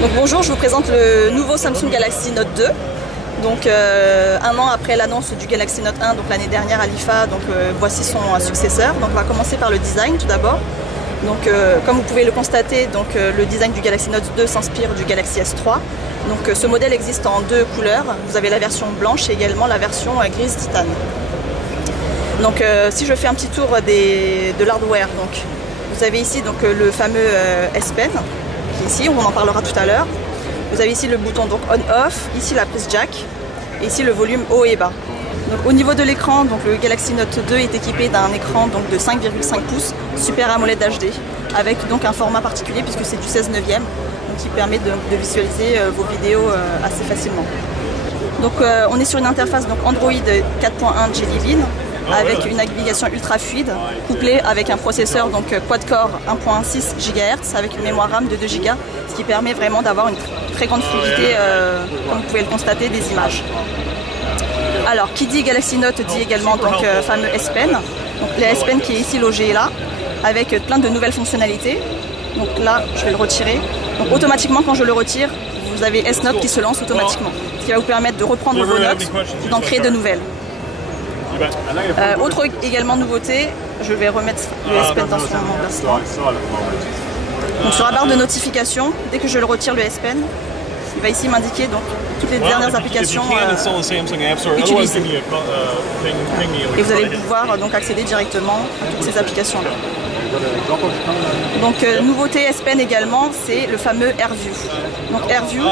Donc bonjour, je vous présente le nouveau Samsung Galaxy Note 2. Donc un an après l'annonce du Galaxy Note 1, donc l'année dernière à l'IFA, donc voici son successeur. Donc on va commencer par le design tout d'abord. Donc comme vous pouvez le constater, donc le design du Galaxy Note 2 s'inspire du Galaxy S3. Donc ce modèle existe en deux couleurs. Vous avez la version blanche et également la version grise titane. Donc si je fais un petit tour de l'hardware, donc vous avez ici donc le fameux S Pen qui est ici, on en parlera tout à l'heure. Vous avez ici le bouton donc on/off, ici la prise jack et ici le volume haut et bas. Donc au niveau de l'écran, donc le Galaxy Note 2 est équipé d'un écran donc de 5,5 pouces Super AMOLED HD avec donc un format particulier puisque c'est du 16/9, donc qui permet de visualiser vos vidéos assez facilement. Donc on est sur une interface donc Android 4.1 Jelly Bean avec une navigation ultra fluide couplée avec un processeur donc quad-core 1.6 GHz avec une mémoire RAM de 2 Go, ce qui permet vraiment d'avoir une très grande fluidité, comme vous pouvez le constater, des images. Alors, qui dit Galaxy Note dit également donc fameux S Pen. Donc le S Pen qui est ici logé là, avec plein de nouvelles fonctionnalités. Donc là, je vais le retirer. Donc automatiquement, quand je le retire, vous avez S Note qui se lance automatiquement, ce qui va vous permettre de reprendre vos notes et d'en créer de nouvelles. Autre également nouveauté, je vais remettre le S Pen dans son emplacement. Donc sur la barre de notification, dès que je le retire le S Pen, il va ici m'indiquer donc toutes les dernières applications utilisées. Et vous allez pouvoir donc accéder directement à toutes ces applications-là. Donc nouveauté S Pen également, c'est le fameux AirView. Donc AirView,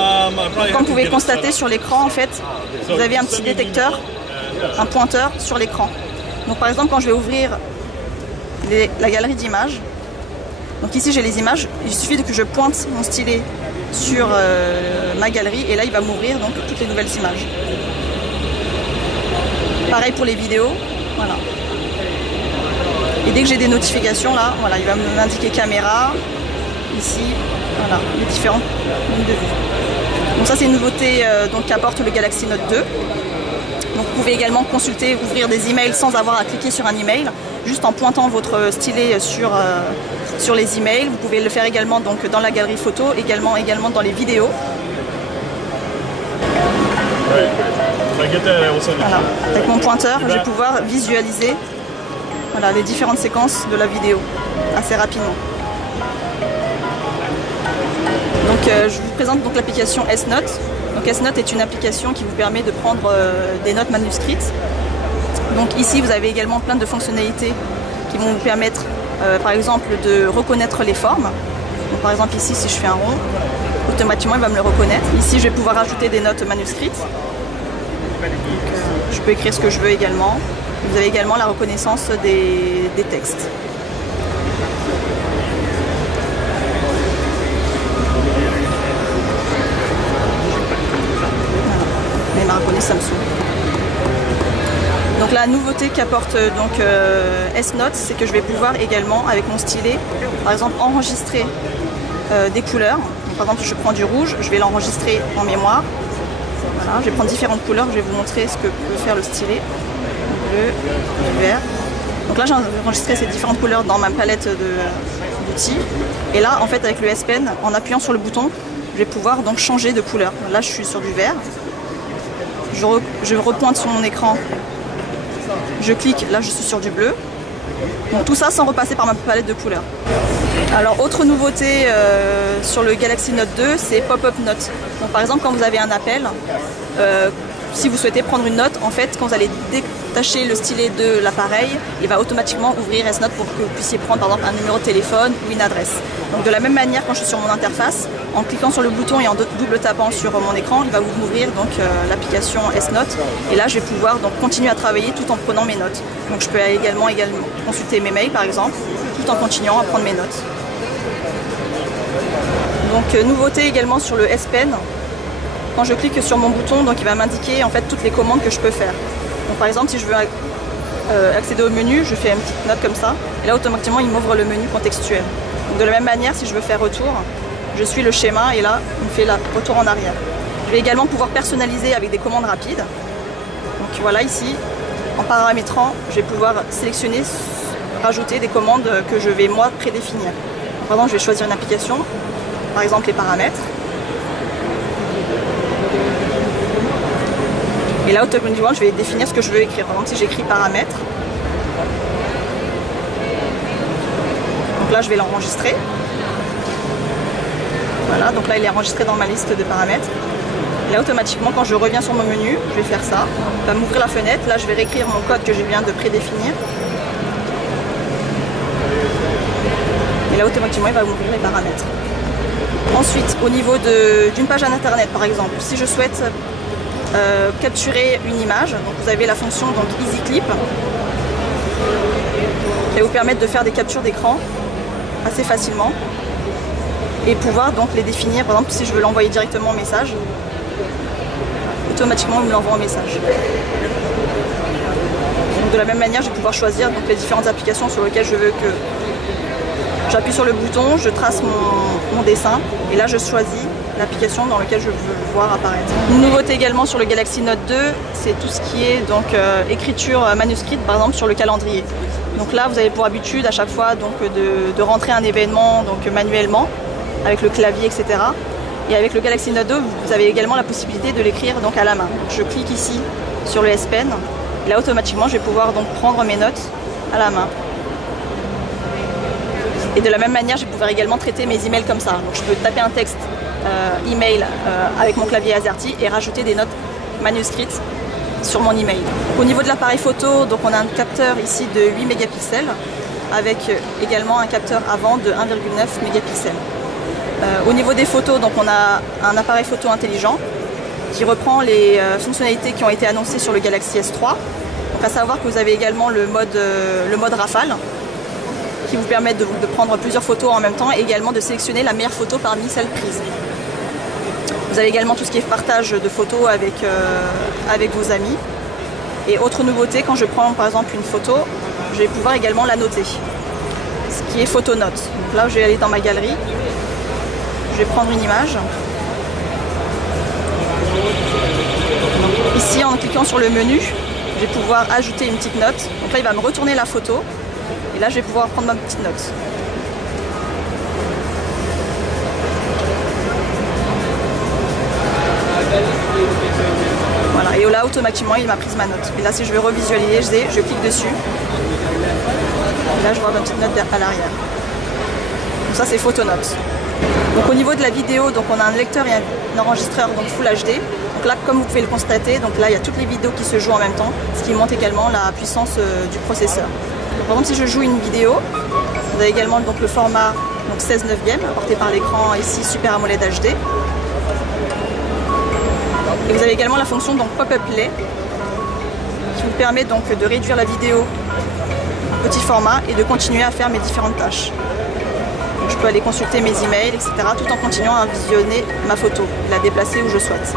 comme vous pouvez le constater sur l'écran, en fait, vous avez un petit détecteur, un pointeur sur l'écran. Donc par exemple, quand je vais ouvrir la galerie d'images, donc ici j'ai les images, il suffit que je pointe mon stylet sur ma galerie et là il va m'ouvrir donc toutes les nouvelles images. Pareil pour les vidéos, voilà. Et dès que j'ai des notifications là, voilà, il va m'indiquer caméra, ici, voilà, les différentes lignes de vue. Donc ça c'est une nouveauté qu'apporte le Galaxy Note 2. Donc vous pouvez également consulter, ouvrir des emails sans avoir à cliquer sur un email, juste en pointant votre stylet sur les emails. Vous pouvez le faire également donc, dans la galerie photo, également dans les vidéos. Voilà. Avec mon pointeur, je vais pouvoir visualiser voilà, les différentes séquences de la vidéo assez rapidement. Donc je vous présente donc l'application S Note. Donc S Note est une application qui vous permet de prendre des notes manuscrites. Donc ici vous avez également plein de fonctionnalités qui vont vous permettre par exemple de reconnaître les formes. Donc, par exemple ici si je fais un rond, automatiquement il va me le reconnaître. Ici je vais pouvoir ajouter des notes manuscrites. Donc, je peux écrire ce que je veux également. Vous avez également la reconnaissance des textes. Ma reconnaît Samsung. Donc la nouveauté qu'apporte donc S Note, c'est que je vais pouvoir également avec mon stylet, par exemple enregistrer des couleurs. Donc, par exemple, je prends du rouge, je vais l'enregistrer en mémoire. Voilà, je vais prendre différentes couleurs, je vais vous montrer ce que peut faire le stylet. Bleu, vert. Donc là, j'ai enregistré ces différentes couleurs dans ma palette d'outils. Et là, en fait, avec le S Pen, en appuyant sur le bouton, je vais pouvoir donc changer de couleur. Là, je suis sur du vert. Je repointe sur mon écran, je clique, là je suis sur du bleu. Donc tout ça sans repasser par ma palette de couleurs. Alors autre nouveauté sur le Galaxy Note 2, c'est Pop-up Note. Donc par exemple quand vous avez un appel, si vous souhaitez prendre une note, en fait quand vous allez détacher le stylet de l'appareil, il va automatiquement ouvrir S Note pour que vous puissiez prendre par exemple un numéro de téléphone ou une adresse. Donc de la même manière quand je suis sur mon interface, en cliquant sur le bouton et en double tapant sur mon écran, il va vous ouvrir donc l'application S Note et là je vais pouvoir donc continuer à travailler tout en prenant mes notes. Donc je peux également consulter mes mails par exemple, tout en continuant à prendre mes notes. Donc nouveauté également sur le S Pen. Quand je clique sur mon bouton, donc il va m'indiquer en fait toutes les commandes que je peux faire. Donc par exemple, si je veux accéder au menu, je fais une petite note comme ça, et là automatiquement il m'ouvre le menu contextuel. Donc de la même manière, si je veux faire retour, je suis le schéma et là il me fait la retour en arrière. Je vais également pouvoir personnaliser avec des commandes rapides. Donc voilà ici, en paramétrant, je vais pouvoir sélectionner, rajouter des commandes que je vais moi prédéfinir. Par exemple, je vais choisir une application, par exemple les paramètres. Et là automatiquement je vais définir ce que je veux écrire. Par exemple si j'écris paramètres, donc là je vais l'enregistrer. Voilà, donc là il est enregistré dans ma liste de paramètres. Et là automatiquement quand je reviens sur mon menu, je vais faire ça. Il va m'ouvrir la fenêtre, là je vais réécrire mon code que je viens de prédéfinir. Et là automatiquement il va m'ouvrir les paramètres. Ensuite, au niveau d'une page internet par exemple, si je souhaite capturer une image, donc vous avez la fonction donc Easy Clip qui va vous permettre de faire des captures d'écran assez facilement et pouvoir donc les définir. Par exemple, si je veux l'envoyer directement en message, automatiquement il me l'envoie en message. Donc, de la même manière, je vais pouvoir choisir donc, les différentes applications sur lesquelles je veux que j'appuie sur le bouton, je trace mon dessin et là je choisis l'application dans laquelle je veux voir apparaître. Une nouveauté également sur le Galaxy Note 2, c'est tout ce qui est donc écriture manuscrite par exemple sur le calendrier. Donc là vous avez pour habitude à chaque fois donc, de rentrer un événement donc, manuellement avec le clavier etc. Et avec le Galaxy Note 2 vous avez également la possibilité de l'écrire donc à la main. Donc, je clique ici sur le S Pen et là automatiquement je vais pouvoir donc prendre mes notes à la main. Et de la même manière, je vais pouvoir également traiter mes emails comme ça. Donc, je peux taper un texte email avec mon clavier AZERTY et rajouter des notes manuscrites sur mon email. Au niveau de l'appareil photo, donc on a un capteur ici de 8 mégapixels avec également un capteur avant de 1,9 mégapixels. Au niveau des photos, donc on a un appareil photo intelligent qui reprend les fonctionnalités qui ont été annoncées sur le Galaxy S3. Donc à savoir que vous avez également le mode rafale qui vous permet de prendre plusieurs photos en même temps et également de sélectionner la meilleure photo parmi celles prises. Vous avez également tout ce qui est partage de photos avec vos amis. Et autre nouveauté, quand je prends par exemple une photo, je vais pouvoir également la noter, ce qui est photo note. Donc là, je vais aller dans ma galerie, je vais prendre une image. Donc, ici, en cliquant sur le menu, je vais pouvoir ajouter une petite note. Donc là, il va me retourner la photo. Et là, je vais pouvoir prendre ma petite note. Voilà, et là, automatiquement, il m'a pris ma note. Et là, si je veux revisualiser, je clique dessus. Et là, je vois ma petite note à l'arrière. Donc ça, c'est photonote. Donc au niveau de la vidéo, donc on a un lecteur et un enregistreur donc Full HD. Donc là, comme vous pouvez le constater, donc là, il y a toutes les vidéos qui se jouent en même temps, ce qui montre également la puissance du processeur. Par exemple, si je joue une vidéo, vous avez également donc, le format donc 16:9 apporté par l'écran ici Super AMOLED HD. Et vous avez également la fonction donc Pop-up Play qui vous permet donc de réduire la vidéo en petit format et de continuer à faire mes différentes tâches. Donc, je peux aller consulter mes emails, etc. tout en continuant à visionner ma photo, la déplacer où je souhaite.